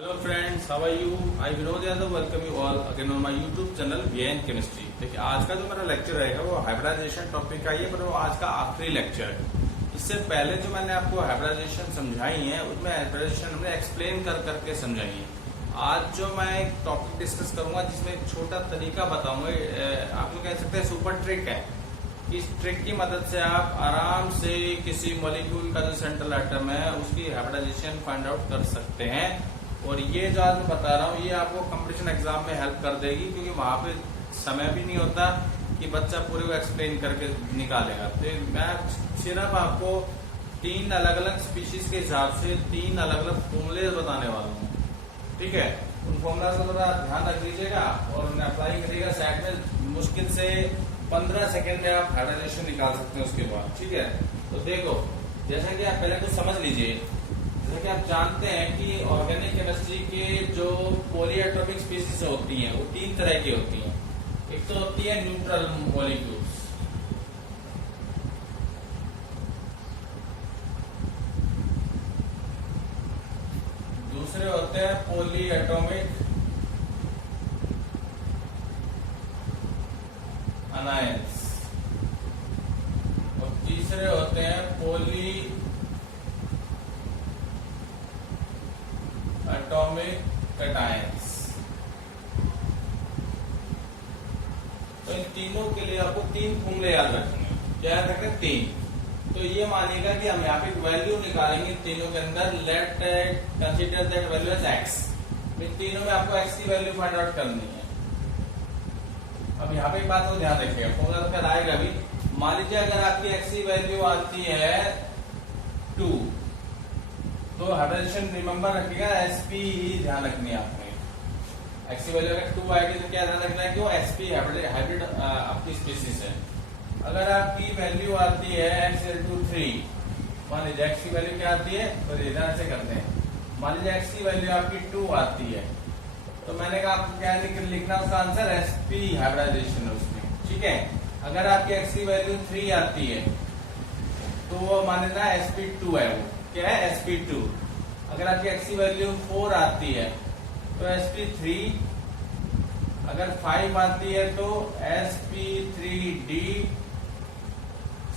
Hello friends, how are you? I Vinod Yadav welcome you all again on my YouTube channel VN Chemistry। देखिए आज का जो मेरा lecture रहेगा वो हाइब्रिडाइजेशन टॉपिक का ही है, पर वो आज का आखिरी लेक्चर है। इससे पहले जो मैंने आपको हाइब्रिडाइजेशन समझाई है उसमें हाइब्रिडाइजेशन हमने एक्सप्लेन कर करके समझाई है। आज जो मैं एक टॉपिक डिस्कस करूंगा जिसमें एक छोटा तरीका बताऊंगा, आप लोग कह सकते हैं सुपर ट्रिक है। इस ट्रिक की मदद से आप आराम से किसी मॉलिक्यूल का जो सेंट्रल एटम है उसकी हाइब्रिडाइजेशन फाइंड आउट कर सकते हैं। और ये जो आज मैं बता रहा हूँ ये आपको कंपटीशन एग्जाम में हेल्प कर देगी, क्योंकि वहां पे समय भी नहीं होता कि बच्चा पूरे को एक्सप्लेन करके निकालेगा। तो मैं सिर्फ आपको तीन अलग अलग स्पीशीज के हिसाब से तीन अलग अलग फॉर्मूले बताने वाला हूँ, ठीक है। उन फॉर्मूला का थोड़ा ध्यान रख लीजिएगा और उन्हें अप्लाई करिएगा। साइड में मुश्किल से 15 सेकेंड में आप हाइब्रिडाइजेशन निकाल सकते हैं उसके बाद, ठीक है। तो देखो, जैसा कि आप पहले कुछ समझ लीजिए, जैसा कि आप जानते हैं कि ऑर्गेनिक केमिस्ट्री के जो पॉलीएटॉमिक स्पीशीज होती हैं वो तीन तरह की होती हैं। एक तो होती है न्यूट्रल मॉलिक्यूल्स, दूसरे होते हैं पॉलीएटॉमिक अनायंस और तीसरे होते हैं पॉली एटॉमिक कैटायंस। तो इन तीनों के लिए आपको तीन फॉर्मूले याद रखने हैं। क्या याद रखना? तीन। तो ये मानिएगा कि हम यहाँ पे वैल्यू निकालेंगे तीनों के अंदर। Let consider that value as X. इन तीनों में आपको एक्स की वैल्यू फाइंड आउट करनी है। अब यहाँ पे एक बात को ध्यान रखिएगा, फॉर्मूला तो फिर आएगा भी। मान लीजिए अगर आपकी एक्स की वैल्यू आती है 2, तो हाइब्रिडाइजेशन रिमेंबर रखिएगा एसपी ही ध्यान रखनी है आपने। एक्स की वैल्यू अगर 2 आएगी तो क्या ध्यान रखना है कि वो एसपी हाइब्रिड आपकी स्पीसीज है। अगर आपकी वैल्यू आती है एक्स इनटू 3, मान लीजिए एक्स की वैल्यू क्या आती है, तो इधर से करते हैं। मान लीजिए एक्स की वैल्यू आपकी 2 आती है, तो मैंने कहा आपको क्या लिखना उसका आंसर एसपी हाइब्रिडाइजेशन है उसमें, ठीक है। अगर आपकी एक्स की वैल्यू 3 आती है तो वो मान लेना sp2 है, वो क्या है sp2। अगर आपकी x की वैल्यू 4 आती है तो sp3। अगर 5 आती है तो sp3d।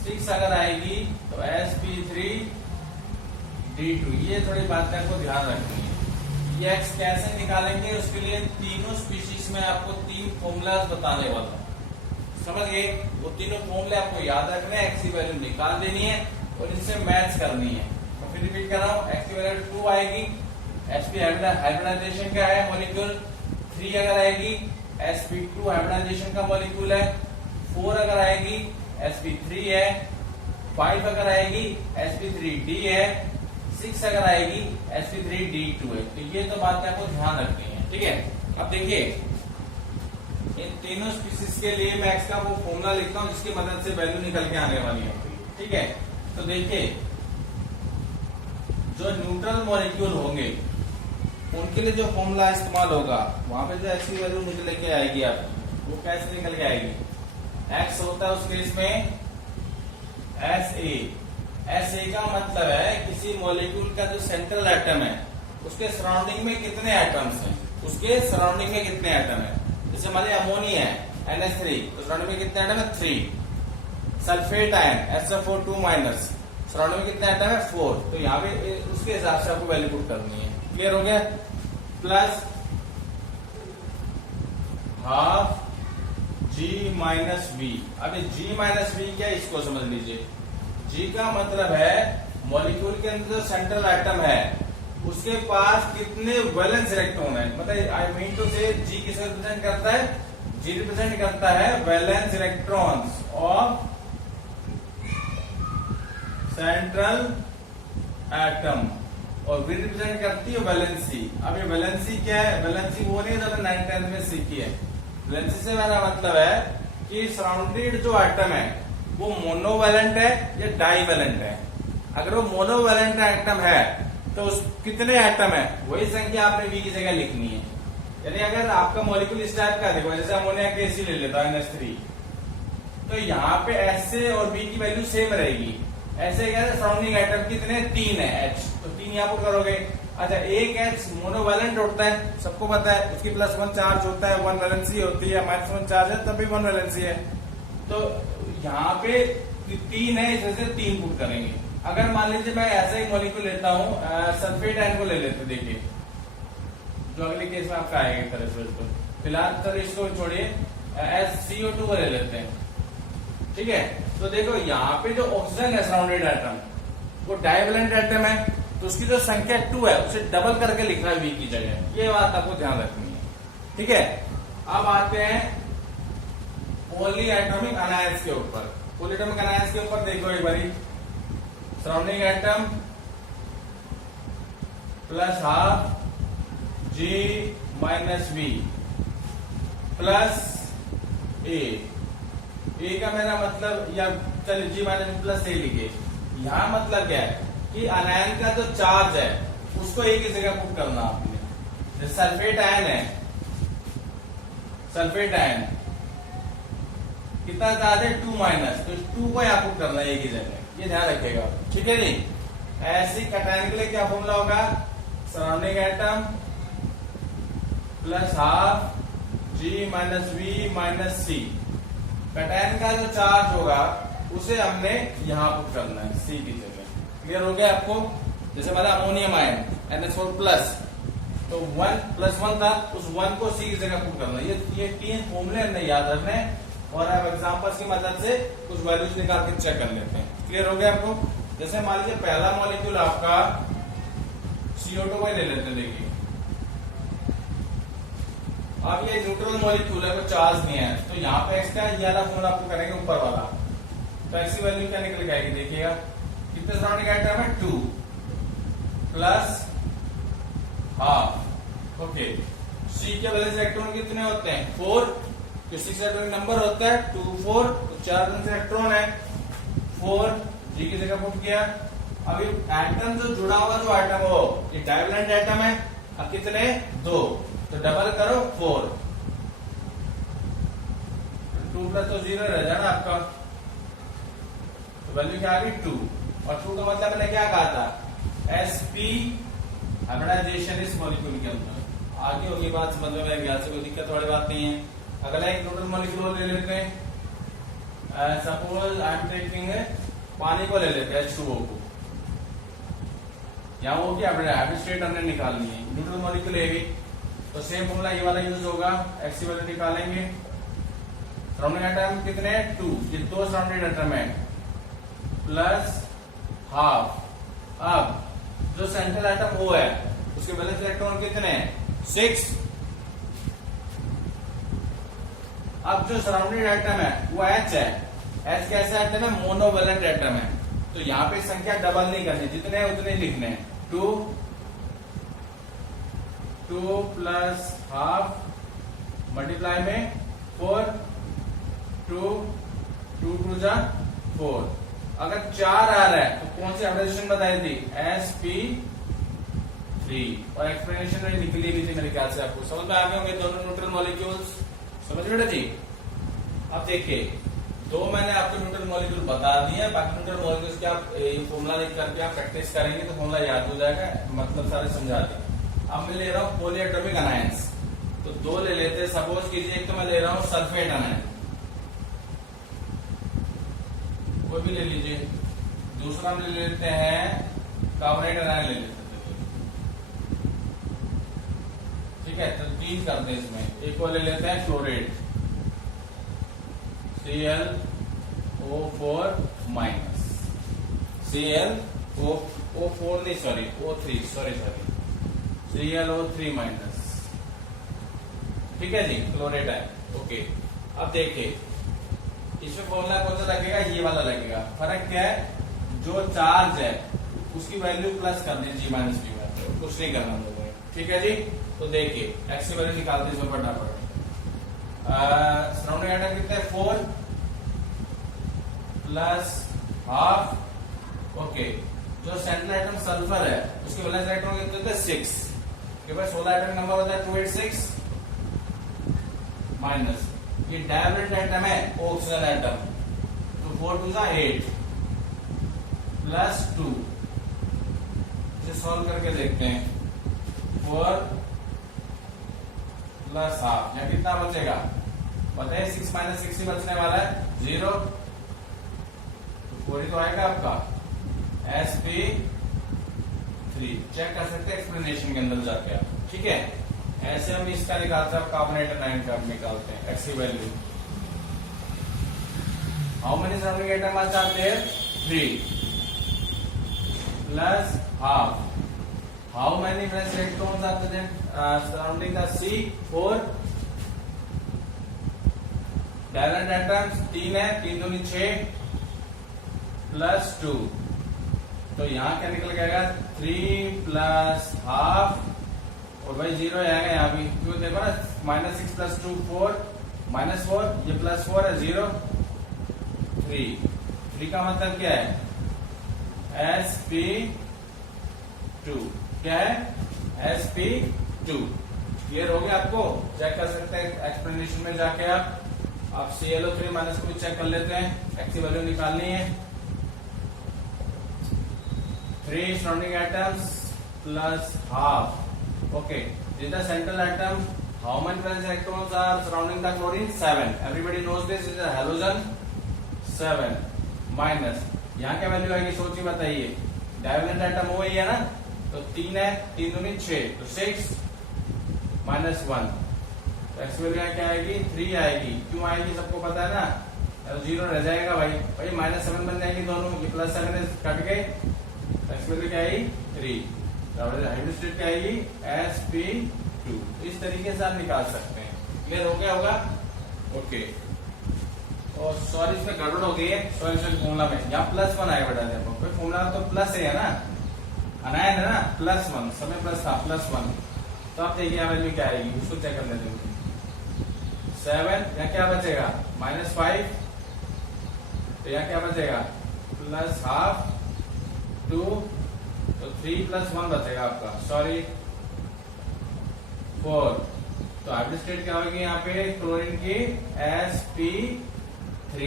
6 अगर आएगी तो sp3d2। ये थोड़ी बातें आपको ध्यान रखनी है। ये x कैसे निकालेंगे उसके लिए तीनों स्पीशीज में आपको तीन फॉर्मूलाज बताने वाला हूं, समझ गए। वो तीनों फॉर्मूले आपको याद रखने हैं, x की वैल्यू निकाल देनी है और इनसे मैच करनी है। तो फिर रिपीट कर रहा हूँ, x की वैल्यू 2 आएगी, sp हाइब्रिडाइजेशन का है मॉलिक्यूल। 3 अगर आएगी sp2 हाइब्रिडाइजेशन का मॉलिक्यूल है। 4 अगर आएगी sp3 है। 5 अगर आएगी sp3d है। 6 अगर आएगी sp3d2 है। तो ये तो बातें आपको ध्यान रखनी है, ठीक है। अब देखिए इन तीनों स्पीशीज के लिए मैं x का वो फॉर्मूला लिखता हूँ जिसकी मदद से वैल्यू निकल के आने वाली है, ठीक है। तो देखिए जो न्यूट्रल मॉलिक्यूल होंगे उनके लिए जो फॉर्मूला इस्तेमाल होगा, वहां पे जो x की वैल्यू निकल के आएगी आपकी, वो कैसे निकल के आएगी? x होता है उस केस में SA का मतलब है किसी मॉलिक्यूल का जो सेंट्रल एटम है उसके सराउंडिंग में कितने एटम्स हैं, उसके सराउंडिंग में कितने एटम है। जैसे मान लीजिए अमोनिया है NH3, तो सराउंडिंग में कितने एटम है? 3। सल्फेट आयन SO4 सराउंडिंग में कितने एटम है? 4। तो यहाँ पे उसके हिसाब से आपको वैल्यू पुट करनी है। क्लियर हो गया? Plus half G minus B. अब ये G माइनस बी क्या है इसको समझ लीजिए। G का मतलब है मॉलिक्यूल के अंदर जो सेंट्रल एटम है उसके पास कितने वैलेंस इलेक्ट्रॉन है। मतलब आई मीन टू से G किसे रिप्रेजेंट करता है? G रिप्रेजेंट करता है valence electrons of central atom और वी रिप्रेजेंट करती है वैलेंसी। अब ये वैलेंसी क्या है? वैलेंसी वो नहीं है जो 9th में सीखी है। वैलेंसी से मेरा मतलब है कि सराउंडेड जो एटम है वो मोनोवैलेंट है या डाईवैलेंट है। अगर वो मोनोवैलेंट एटम है तो उस कितने एटम है वही संख्या आपने वी की जगह लिखनी है। यानी अगर आपका मॉलिक्यूल इस टाइप का देखो, जैसे अमोनिया के AC ले लेता है NH3, तो यहाँ पे S से और B की वैल्यू सेम रहेगी। ऐसे क्या है, सराउंडिंग एटम कितने? 3 है H, तो 3 यहाँ पर करोगे। अच्छा, एक H मोनोवैलेंट होता है, सबको पता है, उसकी +1 चार्ज होता है, 1 वैलेंसी होती है, -1 चार्ज है तब भी 1 वैलेंसी है। तो यहाँ पे 3 है, इसमें से 3 पुट करेंगे। अगर मान लीजिए मैं ऐसा ही मॉलिक्यूल लेता हूँ, सल्फेट आयन को ले लेते, देखिए जो अगले केस में आपका आएगा एक तरह से। उसको फिलहाल चलो इसको छोड़िए, SCO2 को ले लेते हैं, ठीक है। तो देखो यहाँ पे जो ऑक्सीजन है सराउंडेड एटम, वो डाइवैलेंट एटम है, तो उसकी जो संख्या 2 है उसे डबल करके लिखना है V की जगह, ये बात आपको ध्यान रखनी है, ठीक है। अब आते हैं पॉली एटॉमिक अनायंस के ऊपर। पॉली एटॉमिक अनायंस के ऊपर देखो एक बारी, surrounding atom +12 G - V plus A का मेरा मतलब, या चलिए G - V +A लिखे। यहाँ मतलब क्या है कि अनायन का जो चार्ज है उसको एक ही जगह पुट करना आपने। जैसे सल्फेट आयन है, सल्फेट आयन कितना चार्ज है 2-, तो 2 को यहाँ पुट करना है एक ही जगह, ये ध्यान रखिएगा, ठीक है जी। ऐसी कटायन के लिए क्या फॉर्मूला होगा, surrounding atom +12 G - V - C। Cation का जो चार्ज होगा उसे हमने यहाँ पुट करना है C की जगह। क्लियर हो गया आपको। जैसे हमारा अमोनियम आयन NH4+, तो 1+1 था, उस 1 को C की जगह पुट करना। ये 3 फॉर्मूले हमने याद रखने, और अब एग्जांपल्स की मदद से कुछ वैल्यूज निकाल के चेक कर लेते हैं। क्लियर हो गया आपको। जैसे मान लीजिए पहला मॉलिक्यूल आपका CO2 को ले लेते हैं, देखिए अब ये न्यूट्रल मॉलिक्यूल है, कोई चार्ज नहीं है, तो यहाँ पे एक्स का ये वाला फॉर्मूला आपको करेंगे ऊपर वाला, तो एक्स की वैल्यू क्या निकल जाएगी, देखिएगा कितने सराउंडिंग एटम है 2 +12, ओके। C के वैलेंस इलेक्ट्रॉन कितने होते हैं 4, तो 6 एटॉमिक नंबर होता है 2 4, तो 4 इलेक्ट्रॉन है 4, G की जगह पुट किया। अभी एटम जो जुड़ा हुआ जो एटम हो, ये डाइवैलेंट एटम है, अब कितने 2, तो डबल करो 4, 2 + तो 0 रह जाना आपका, तो वैल्यू क्या आ गई 2, और 2 का मतलब मैंने क्या कहा था sp हाइब्रिडाइजेशन इस मॉलिक्यूल के अंदर। आगे होगी बात समझ में आएगी, से कोई दिक्कत वाली बात नहीं है। अगला एक न्यूट्रल मॉलिक्यूल ले लेते हैं, सपोज आई एम टेकिंग पानी को ले लेते हैं H2O को, यहाँ वो क्या हाइब्रिड स्टेट हमने निकालनी है, न्यूट्रल मॉलिक्यूल लेगी, तो सेम फॉर्मूला ये वाला यूज होगा, एक्स की वैल्यू निकालेंगे। सराउंडिंग एटम कितने हैं 2, ये 2 सराउंडिंग एटम है +12। अब जो सेंट्रल एटम वो है उसके वैलेंस इलेक्ट्रॉन कितने हैं 6। अब जो सराउंडिंग एटम है वो H है, H कैसा एटम है मोनोवैलेंट एटम है, तो यहाँ पे संख्या डबल नहीं करनी, जितने हैं उतने लिखने हैं। 2 +12 मल्टीप्लाई में 4, 2 2 × 4। अगर 4 आ रहा है तो कौन सी हाइब्रिडाइजेशन बताई थी sp3, और एक्सप्लेनेशन में निकली भी थी मेरे ख्याल से, आपको समझ में आ गए होंगे दोनों न्यूट्रल मॉलिक्यूल्स, समझ रहे जी। अब देखिए 2 मैंने आपको न्यूट्रल मॉलिक्यूल बता दिए, बाकी न्यूट्रल मॉलिक्यूल्स के आप फॉर्मूला लिख करके आप प्रैक्टिस करेंगे तो फॉर्मूला याद हो जाएगा, मतलब सारे समझा देंगे। अब मैं ले रहा हूँ पॉली एटॉमिक अनायंस, तो 2 ले लेते हैं, सपोज कीजिए एक तो मैं ले रहा हूँ सल्फेट अनायन, कोई भी ले लीजिए, दूसरा हम ले लेते हैं कार्बोनेट आयन ले लेते हैं, ठीक है। तो 3 करते हैं इसमें, एक और ले लेते हैं क्लोरेट ClO4 ClO4 नहीं सॉरी O3 ClO3 ठीक है जी, क्लोरेट है, ओके। अब देखिए इसमें फॉर्मूला कौन सा लगेगा, ये वाला लगेगा। फर्क क्या है, जो चार्ज है उसकी वैल्यू प्लस कर दी G - V में, कुछ नहीं करना लोगों ने, ठीक है जी। तो देखिए एक्स की वैल्यू निकालते हैं इसमें फटाफट। सराउंडिंग एटम कितने 4 +12, ओके। जो सेंट्रल एटम सल्फर है उसके वैलेंस इलेक्ट्रॉन कितने होते हैं 6, के पास 16 एटम नंबर होता है 286 माइनस, ये डाइवैलेंट एटम है ऑक्सीजन एटम, तो 4 2 8 +2, इसे सॉल्व करके देखते हैं। 4 प्लस हाफ, या कितना बचेगा बताइए। 6 माइनस 6 ही बचने वाला है, 0, तो 4 ही तो आएगा आपका। sp3 चेक कर सकते हैं एक्सप्लेनेशन के अंदर जाके आप, ठीक है। ऐसे हम इसका निकालते हैं, कार्बोनेट आयन का निकालते हैं एक्स की value. How many surrounding atom are there? 3 plus half. How many valence electrons are present surrounding the C? 4। Divalent atoms 3 है, 3 दूनी 6 प्लस 2, तो यहां क्या निकल गया? 3 प्लस हाफ, और भाई 0 आएगा यहाँ भी, क्यों देखो ना, -6 प्लस 2 4, -4, ये प्लस 4 है, 0 3 का मतलब क्या है? sp2, क्या है? sp2। क्लियर हो गया आपको? चेक कर सकते हैं एक्सप्लेनेशन में जाके आप ClO3 माइनस को भी चेक कर लेते हैं, एक्स की वैल्यू निकालनी है। 3 surrounding atoms plus half, okay, this is the central atom. How many valence electrons are surrounding the chlorine? 7. Everybody knows this. This is a halogen. 7 minus, यहाँ क्या वैल्यू आएगी सोचिए बताइए। डायवेलेंट एटम वही है ना, तो 3 है, 3 दूनी 6, तो 6 माइनस 1, तो एक्स वैल्यू यहाँ क्या आएगी? 3 आएगी। क्यों आएगी सबको पता है ना, तो 0 रह जाएगा भाई -7 बन जाएंगे दोनों, ये +7 कट गए, एक्स वैल्यू क्या आएगी? 3। हाइड्रोस्टेट क्या आएगी? sp2। इस तरीके से आप निकाल सकते हैं। क्लियर हो गया होगा? ओके, और सॉरी इसमें गड़बड़ हो गई है, सॉरी फॉर्मूला में यहाँ +1 आएगा बेटा, देखो फॉर्मूला तो प्लस है ना, अनायन है ना, +1 समय प्लस था, +1, तो आप देखिए यहाँ वैल्यू क्या आएगी, उसको चेक कर लेते हैं। 7, यहाँ क्या बचेगा? -5, तो यहाँ क्या बचेगा? प्लस हाफ 2, तो 3 प्लस 1 बचेगा आपका, सॉरी 4। तो हाइब्रिड स्टेट क्या होगी यहाँ पे क्लोरीन की? sp3।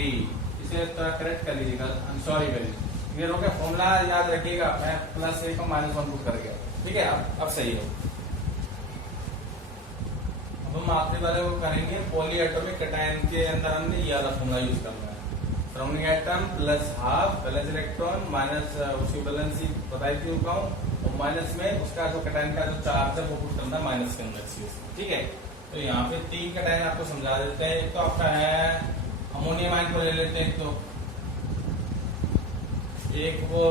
इसे थोड़ा करेक्ट कर लीजिएगा, सॉरी वेरी क्लियर हो गया। फॉर्मूला याद रखिएगा, मैं +1 को -1 पुट कर गया, ठीक है। अब सही हो। अब हम आखिरी वाले को करेंगे, पॉलीएटॉमिक कैटायन के अंदर हमने ये वाला फॉर्मूला यूज करना है। Surrounding atom plus half valence electron minus उसकी वैलेंसी बताई थी उनका, और माइनस में उसका जो कैटायन का जो चार्ज है वो पुट करना माइनस के अंदर, ठीक है। तो यहाँ पे 3 कैटायन आपको समझा देते हैं। एक तो आपका है अमोनियम आयन को ले लेते हैं, तो एक वो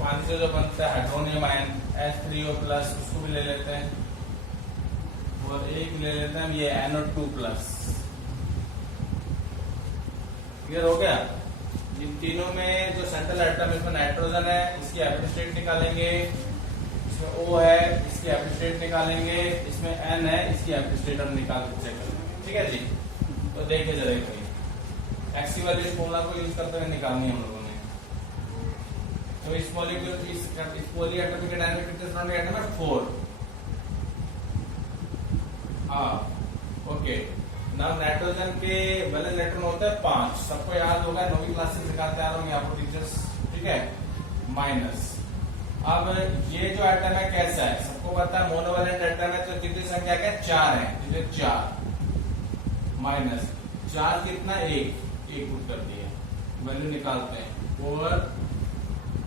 पानी से जो बनता है हाइड्रोनियम आयन H3O+, उसको भी ले लेते हैं, और एक ले लेते हैं ये NO2+। क्लियर हो गया? इन तीनों में जो सेंट्रल एटम, इसमें नाइट्रोजन है, इसकी हाइब्रिड स्टेट निकालेंगे, इसमें O है, इसकी हाइब्रिड स्टेट निकालेंगे, इसमें N है, इसकी हाइब्रिड स्टेट हम निकाल के चेक करेंगे, ठीक है जी। तो देखिए जरा एक्स की वैल्यू फॉर्मूला को यूज करते हुए निकालनी हम लोगों ने। तो इस मॉलिक्यूल इस पॉलीएटॉमिक कैटायन में कितने सराउंडिंग एटम है? 4। हाँ, ओके। नाउ नाइट्रोजन के वैलेंस इलेक्ट्रॉन होता है 5, सबको याद होगा, 9वीं क्लास से सिखाते आ रहा हूँ आपको टीचर्स, ठीक है। माइनस, अब ये जो एटम है कैसा है सबको पता है, मोनोवैलेंट एटम है, तो जितनी संख्या क्या है? 4 है, 4 माइनस 4 कितना? 1 पुट कर दिया, वैल्यू निकालते हैं। 4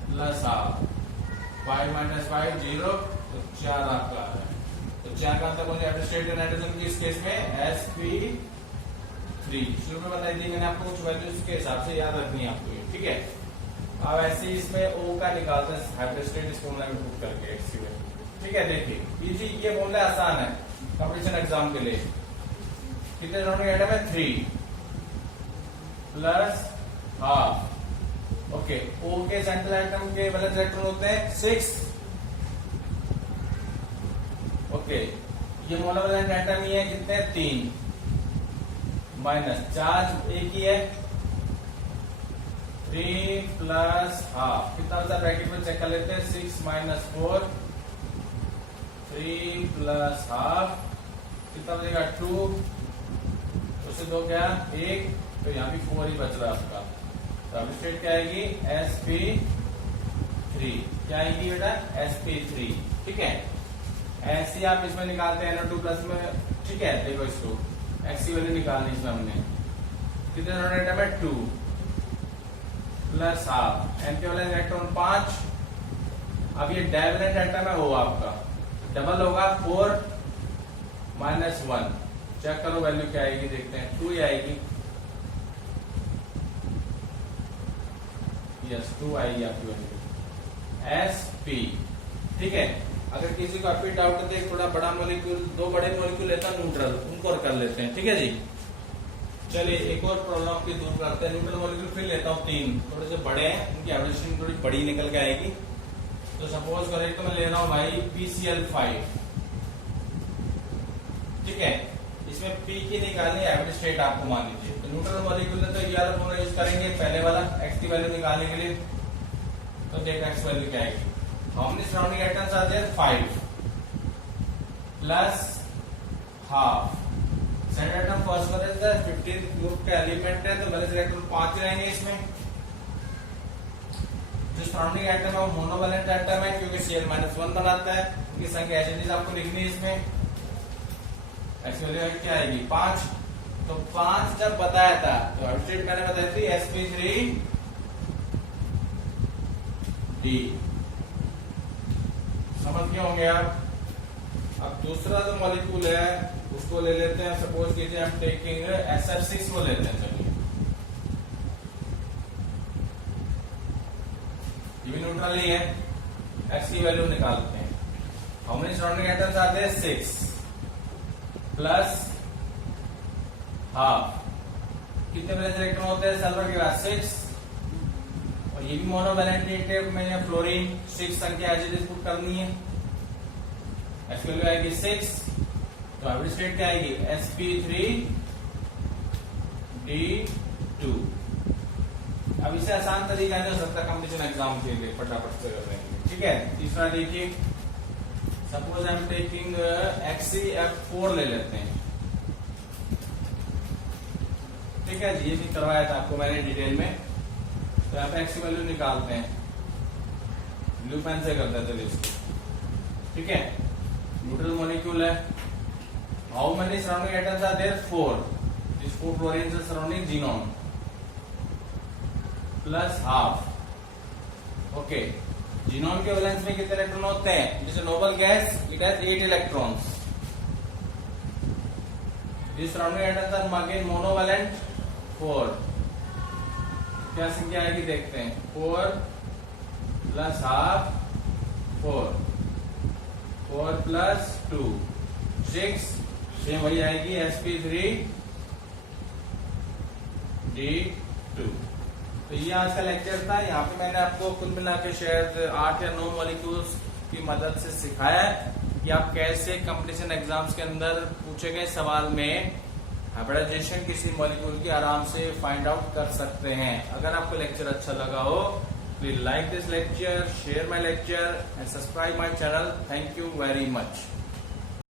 प्लस हाफ, 5 माइनस 5 0, तो 4 आपका है। तो 4 का मतलब हाइब्रिड स्टेट नाइट्रोजन की इस केस में sp3। शुरू में बताई थी मैंने आपको, कुछ वैल्यूज के हिसाब से याद रखनी है आपको, ठीक है। अब ऐसे ही इसमें O का निकालते हैं हाइब्रिड स्टेट, इस फॉर्मूला में पुट करके एक्स की वैल्यू, ठीक है। देखिए इजी, ये फॉर्मूला आसान है कंपटीशन एग्जाम के लिए। कितने सराउंडिंग एटम है? 3 प्लस हाफ, ओके। O के सेंट्रल एटम के वैलेंस इलेक्ट्रॉन होते हैं 6, ओके। ये मोनोवैलेंट एटम ही है, कितने? 3 माइनस चार्ज एक ही है, 3 प्लस हाफ, कितना होता है ब्रैकेट में चेक कर लेते हैं। 6 माइनस 4, 3 प्लस हाफ, कितना बचेगा? 2, उससे 2 क्या? 1, तो यहाँ भी 4 ही बच रहा है आपका। तो अब स्टेट क्या आएगी? sp3। क्या आएगी बेटा? sp3, ठीक है। ऐसे ही आप इसमें निकालते हैं NO2 प्लस में, ठीक है। देखो इसको x की वैल्यू निकालनी इसमें हमने, कितने एटम है 2 प्लस हाफ, n के वाले इलेक्ट्रॉन 5। अब ये डाइवेलेंट एटम है O आपका, डबल होगा 4 माइनस 1, चेक करो वैल्यू क्या आएगी, देखते हैं 2 ही आएगी, यस 2 आएगी आपकी वैल्यू Sp, ठीक है। अगर किसी को अभी डाउट है तो थोड़ा बड़ा मॉलिक्यूल, 2 बड़े मॉलिक्यूल लेता है न्यूट्रल, उनको और कर लेते हैं, ठीक है जी। चलिए एक और प्रॉब्लम की दूर करते हैं। न्यूट्रल मॉलिक्यूल फिर लेता हूँ 3, थोड़े से बड़े हैं, उनकी एवरेशन थोड़ी बड़ी निकल के आएगी। तो सपोज करें तो मैं ले रहा हूँ भाई PCl5, ठीक है। इसमें P की निकालनी एवरेज स्टेट आपको मान लीजिए, तो न्यूट्रल मॉलिक्यूल है तो ER फॉर्मूला यूज करेंगे पहले वाला, x की वैल्यू निकालने के लिए। तो देखो x वैल्यू क्या आएगी, how many surrounding atoms are there 5 plus half, center atom first वाले 15 ग्रुप का एलिमेंट है, तो वैलेंस इलेक्ट्रॉन 5 रहेंगे इसमें। जो सराउंडिंग एटम है वो मोनोवैलेंट एटम है, क्योंकि Cl-1 बनाता है, उनकी संख्या एच आपको लिखनी है इसमें। एक्स वैल्यू क्या आएगी 5, तो 5 जब बताया था तो आउटस्टेट मैंने बताई थी sp3d। समझ गए होंगे आप। अब दूसरा जो मॉलिक्यूल है उसको ले लेते हैं, सपोज कीजिए हम टेकिंग SF6 को लेते हैं। चलिए ये भी न्यूट्रल ही है, x की वैल्यू निकालते हैं। हाउ मेनी सराउंडिंग एटम्स आते हैं 6 प्लस हाफ, कितने वैलेंस इलेक्ट्रॉन होते हैं सल्फर के बाद 6, और ये भी मोनोवैलेंट है, मैंने फ्लोरीन 6 संख्या एच पुट करनी है, एक्स वैल्यू आएगी 6, तो एवरेज स्टेट क्या आएगी sp3d2। अब इसे आसान तरीका नहीं हो सकता कंपटीशन एग्जाम के लिए, फटाफट से कर देंगे, ठीक है। तीसरा देखिए, suppose I am taking HCF4 ले लेते हैं, ठीक है जी। ये भी करवाया था आपको मैंने डिटेल में। तो यहाँ पे x की वैल्यू निकालते हैं, ब्लू पेन से कर देते हैं इसको, ठीक है। न्यूट्रल मॉलिक्यूल है, how many surrounding atoms are there 4, this 4 fluorine is surrounding xenon plus half, okay. Xenon के वैलेंस में कितने इलेक्ट्रॉन होते हैं, जैसे noble gas it has 8 electrons, this surrounding atoms are again monovalent 4, क्या संख्या आएगी देखते हैं, 4 प्लस हाफ 4 प्लस 2 6, सेम वही आएगी sp3d2। तो ये आज का लेक्चर था। यहाँ पे मैंने आपको कुल मिला के शायद 8 या 9 मॉलिक्यूल्स की मदद से सिखाया है कि आप कैसे कंपटीशन एग्जाम्स के अंदर पूछे गए सवाल में हाइब्रिडाइजेशन किसी मॉलिक्यूल की आराम से फाइंड आउट कर सकते हैं। अगर आपको लेक्चर अच्छा लगा हो, please like this lecture, share my lecture and subscribe my channel. Thank you very much.